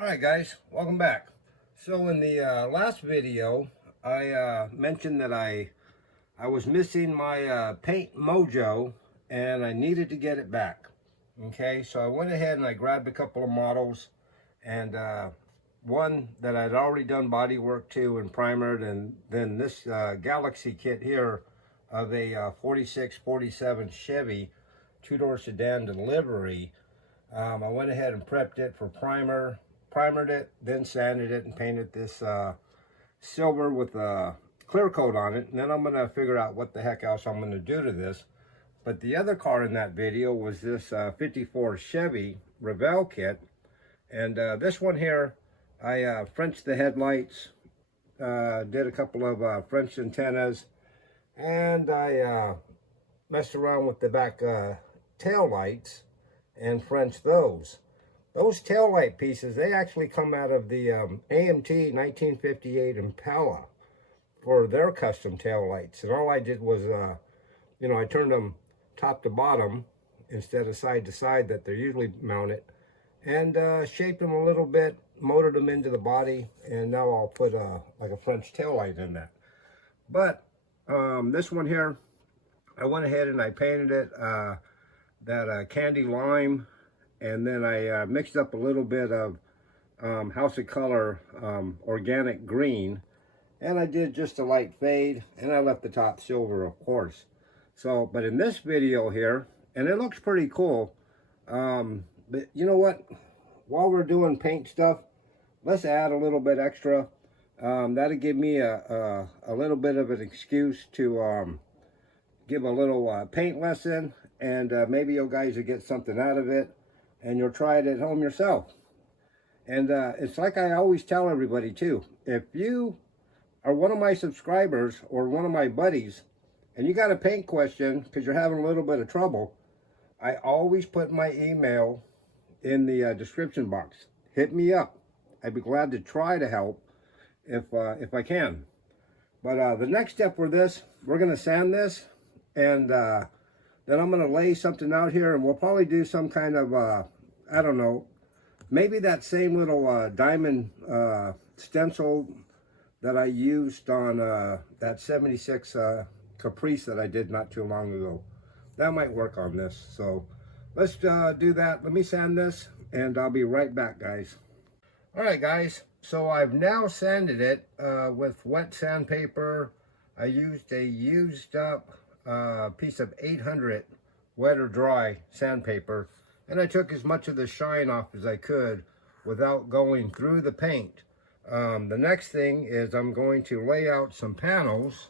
Alright guys, welcome back. So in the last video, I mentioned that I was missing my paint mojo and I needed to get it back. Okay, so I went ahead and I grabbed a couple of models, and one that I'd already done body work to and primered, and then this Galaxy kit here of a 46-47 Chevy two-door sedan delivery. I went ahead and prepped it for primered it, then sanded it and painted this silver with a clear coat on it. And then I'm going to figure out what the heck else I'm going to do to this. But the other car in that video was this 54 Chevy Revell kit. And this one here, I Frenched the headlights, did a couple of French antennas, and I messed around with the back tail lights and Frenched those. Those tail light pieces, they actually come out of the AMT 1958 Impala for their custom tail lights. And all I did was, I turned them top to bottom instead of side to side that they're usually mounted, and shaped them a little bit, motored them into the body, and now I'll put like a French tail light in that. But this one here, I went ahead and I painted it that candy lime, and then I mixed up a little bit of House of Color organic green, and I did just a light fade, and I left the top silver, of course. So, but in this video here, and it looks pretty cool, but you know what? While we're doing paint stuff, let's add a little bit extra. That'll give me a little bit of an excuse to give a little paint lesson, and maybe you guys will get something out of it, and you'll try it at home yourself. And it's like I always tell everybody too, if you are one of my subscribers or one of my buddies and you got a paint question because you're having a little bit of trouble, I always put my email in the description box. Hit me up. I'd be glad to try to help if I can. But the next step for this, we're going to sand this, and then I'm going to lay something out here, and we'll probably do some kind of, I don't know, maybe that same little diamond stencil that I used on that 76 Caprice that I did not too long ago. That might work on this. So let's do that. Let me sand this, and I'll be right back, guys. All right, guys. So I've now sanded it with wet sandpaper. I used a used up piece of 800 wet or dry sandpaper, and I took as much of the shine off as I could without going through the paint. The next thing is I'm going to lay out some panels,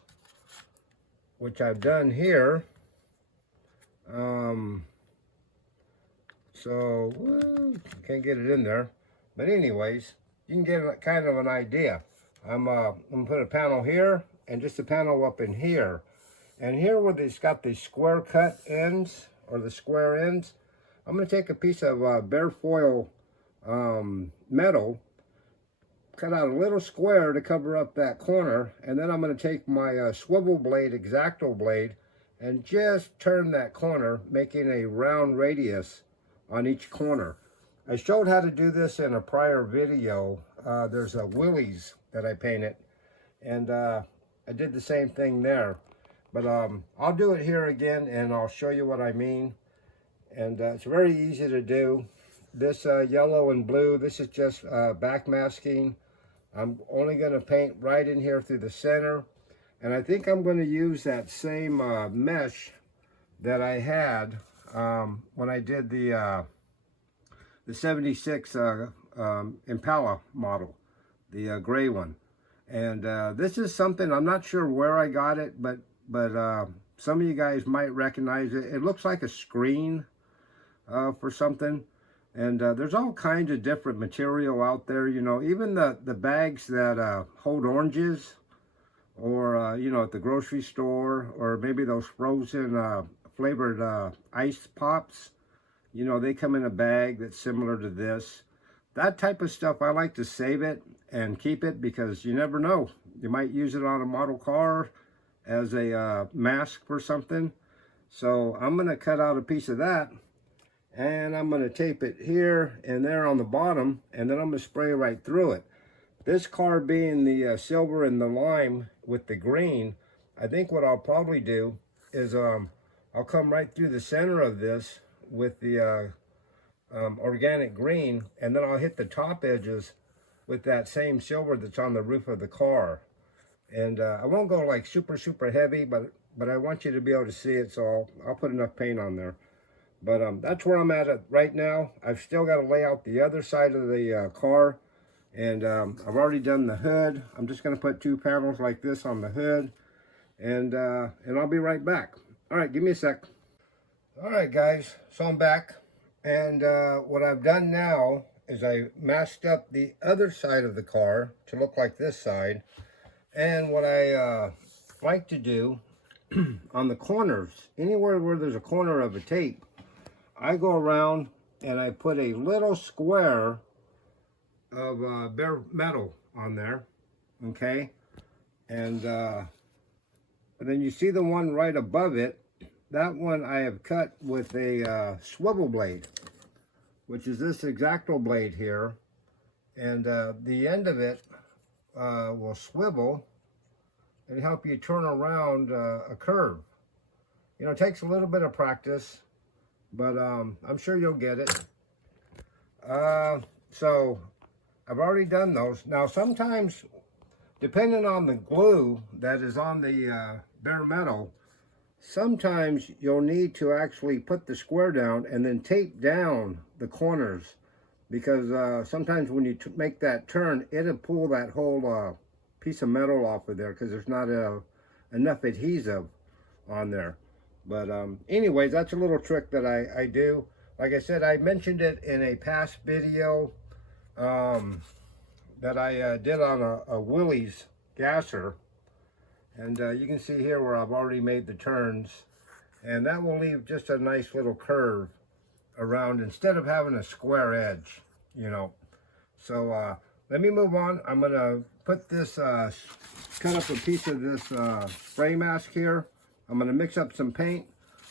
which I've done here. So can't get it in there, but anyways, you can get a, kind of an idea. I'm gonna put a panel here and just a panel up in here. And here where it's got the square cut ends, or the square ends, I'm going to take a piece of bare foil metal, cut out a little square to cover up that corner, and then I'm going to take my swivel blade, X-Acto blade, and just turn that corner, making a round radius on each corner. I showed how to do this in a prior video. There's a Willys that I painted, and I did the same thing there. But I'll do it here again, and I'll show you what I mean. And it's very easy to do. This yellow and blue, this is just backmasking. I'm only going to paint right in here through the center. And I think I'm going to use that same mesh that I had when I did the 76 Impala model, the gray one. And this is something, I'm not sure where I got it, but some of you guys might recognize it. It looks like a screen for something. And there's all kinds of different material out there, you know, even the bags that hold oranges, or, you know, at the grocery store, or maybe those frozen flavored ice pops. You know, they come in a bag that's similar to this. That type of stuff, I like to save it and keep it, because you never know. You might use it on a model car as a mask for something. So I'm going to cut out a piece of that, and I'm going to tape it here and there on the bottom, and then I'm going to spray right through it. This car being the silver and the lime with the green, I think what I'll probably do is I'll come right through the center of this with the organic green, and then I'll hit the top edges with that same silver that's on the roof of the car. And I won't go like super heavy, but I want you to be able to see it, so I'll put enough paint on there. But that's where I'm at right now. I've still got to lay out the other side of the car, and I've already done the hood. I'm just going to put 2 panels like this on the hood, and I'll be right back. All right, give me a sec. All right, guys, so I'm back, and what I've done now is I masked up the other side of the car to look like this side. And what I like to do on the corners, anywhere where there's a corner of a tape, I go around and I put a little square of bare metal on there, okay? And then you see the one right above it. That one I have cut with a swivel blade, which is this X-Acto blade here. And the end of it will swivel and help you turn around a curve. You know, it takes a little bit of practice, but I'm sure you'll get it. So I've already done those. Now sometimes, depending on the glue that is on the bare metal, sometimes you'll need to actually put the square down and then tape down the corners, because sometimes when you make that turn, it'll pull that whole piece of metal off of there because there's not enough adhesive on there. But anyways, that's a little trick that I do. Like I said, I mentioned it in a past video that I did on a Willys gasser. And you can see here where I've already made the turns. And that will leave just a nice little curve around instead of having a square edge, you know. So let me move on. I'm going to put this, cut up a piece of this spray mask here. I'm going to mix up some paint.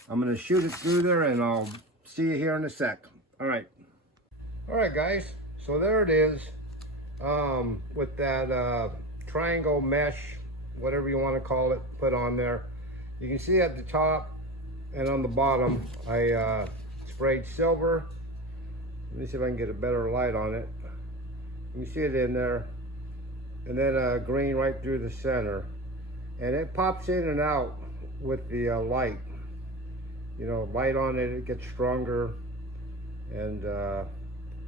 I'm going to shoot it through there, and I'll see you here in a sec. All right. All right, guys. So there it is with that triangle mesh, whatever you want to call it, put on there. You can see at the top and on the bottom, I sprayed silver. Let me see if I can get a better light on it. You see it in there. And then green right through the center. And it pops in and out with the light. You know, light on it, it gets stronger. And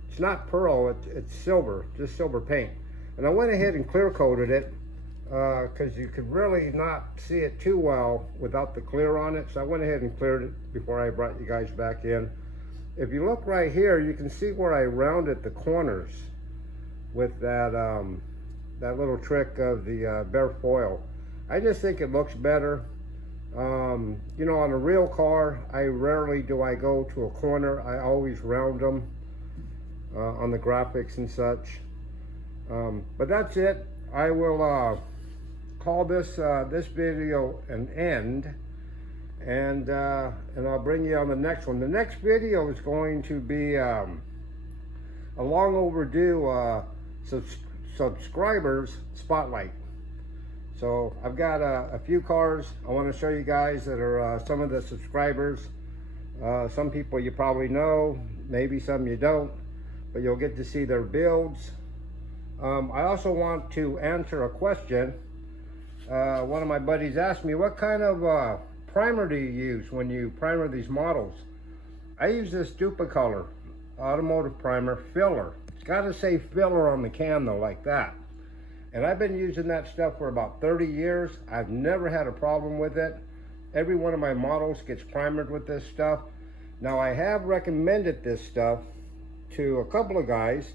it's not pearl, it's silver, just silver paint. And I went ahead and clear coated it because you could really not see it too well without the clear on it. So I went ahead and cleared it before I brought you guys back in. If you look right here, you can see where I rounded the corners with that that little trick of the bare foil. I just think it looks better. You know, on a real car, I rarely do I go to a corner. I always round them on the graphics and such. But that's it. I will call this this video an end, and I'll bring you on the next one. The next video is going to be a long overdue subscribers spotlight. So I've got a few cars I want to show you guys that are some of the subscribers. Some people you probably know, maybe some you don't, but you'll get to see their builds. I also want to answer a question. One of my buddies asked me, what kind of primer do you use when you primer these models? I use this Duplicolor automotive primer filler. It's got to say filler on the can though, like that. And I've been using that stuff for about 30 years. I've never had a problem with it. Every one of my models gets primered with this stuff. Now I have recommended this stuff to a couple of guys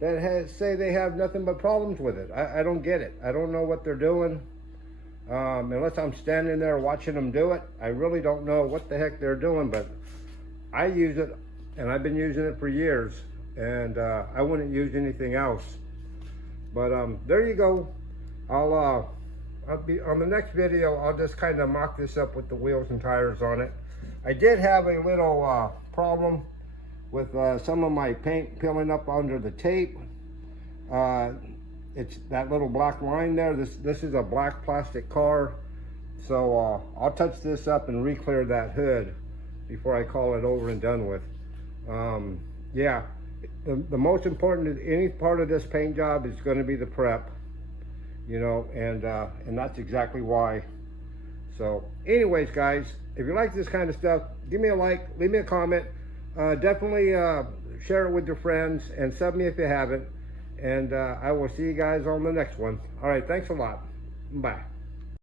that say they have nothing but problems with it. I don't get it. I don't know what they're doing. Unless I'm standing there watching them do it, I really don't know what the heck they're doing, but I use it, and I've been using it for years, and I wouldn't use anything else. But there you go. I'll be on the next video. I'll just kind of mock this up with the wheels and tires on it. I did have a little problem with some of my paint peeling up under the tape. It's that little black line there. This is a black plastic car. So I'll touch this up and re-clear that hood before I call it over and done with. Yeah, the most important in any part of this paint job is going to be the prep, you know, and that's exactly why. So anyways, guys, if you like this kind of stuff, give me a like, leave me a comment, definitely share it with your friends, and sub me if you haven't. And I will see you guys on the next one. All right, thanks a lot. Bye.